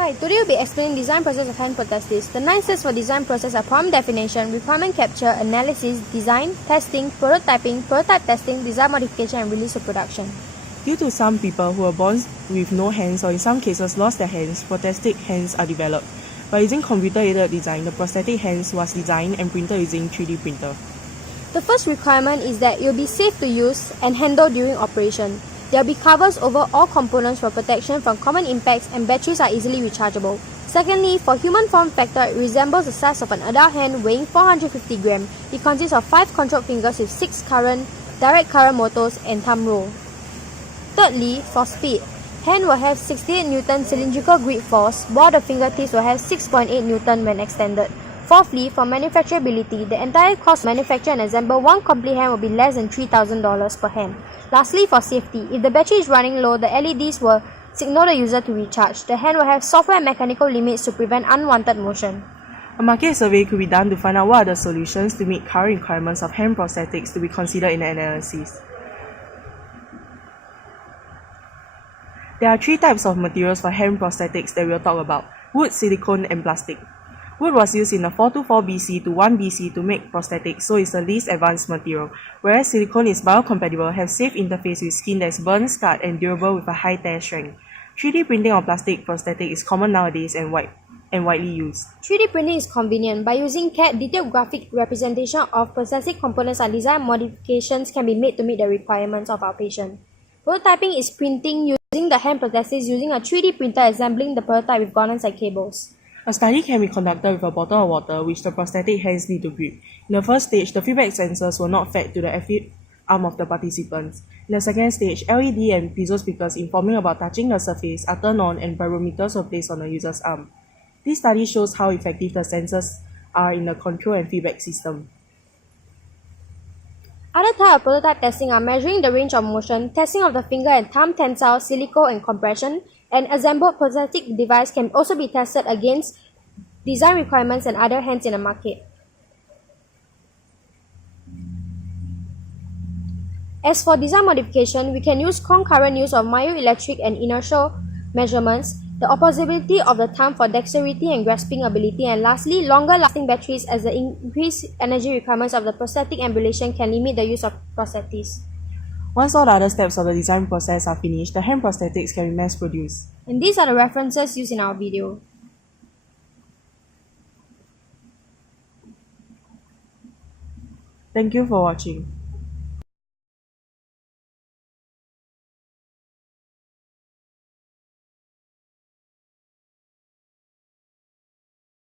Hi, today we'll be explaining design process of hand prosthetics. The 9 steps for design process are problem definition, requirement capture, analysis, design, testing, prototyping, prototype testing, design modification, and release to production. Due to some people who were born with no hands or in some cases lost their hands, prosthetic hands are developed. By using computer-aided design, the prosthetic hands was designed and printed using 3D printer. The first requirement is that it will be safe to use and handle during operation. There will be covers over all components for protection from common impacts, and batteries are easily rechargeable. Secondly, for human form factor, it resembles the size of an adult hand weighing 450 grams. It consists of 5 controlled fingers with 6 direct current motors and thumb rule. Thirdly, for speed, hand will have 68 Newton cylindrical grip force, while the fingertips will have 6.8 Newton when extended. Fourthly, for manufacturability, the entire cost to manufacture and assemble one complete hand will be less than $3,000 per hand. Lastly, for safety, if the battery is running low, the LEDs will signal the user to recharge. The hand will have software and mechanical limits to prevent unwanted motion. A market survey could be done to find out what are the solutions to meet current requirements of hand prosthetics to be considered in the analysis. There are 3 types of materials for hand prosthetics that we'll talk about: wood, silicone, and plastic. Wood was used in the 424 BC to 1 BC to make prosthetics, so it's the least advanced material, whereas silicone is biocompatible, has safe interface with skin that's burn, scarred, and durable with a high tear strength. 3D printing of plastic prosthetic is common nowadays and widely used. 3D printing is convenient. By using CAD, detailed graphic representation of prosthetic components and design modifications can be made to meet the requirements of our patient. Prototyping is printing using the hand prosthetics using a 3D printer, assembling the prototype with garnets and cables. A study can be conducted with a bottle of water which the prosthetic hands need to grip. In the first stage, the feedback sensors were not fed to the active arm of the participants. In the second stage, LED and piezo speakers informing about touching the surface are turned on and barometers were placed on the user's arm. This study shows how effective the sensors are in the control and feedback system. Other types of prototype testing are measuring the range of motion, testing of the finger and thumb tensile, silicone, and compression. An assembled prosthetic device can also be tested against design requirements and other hands in the market. As for design modification, we can use concurrent use of myoelectric and inertial measurements, the opposability of the thumb for dexterity and grasping ability, and lastly, longer lasting batteries, as the increased energy requirements of the prosthetic ambulation can limit the use of prosthetics. Once all the other steps of the design process are finished, the hand prosthetics can be mass-produced. And these are the references used in our video. Thank you for watching.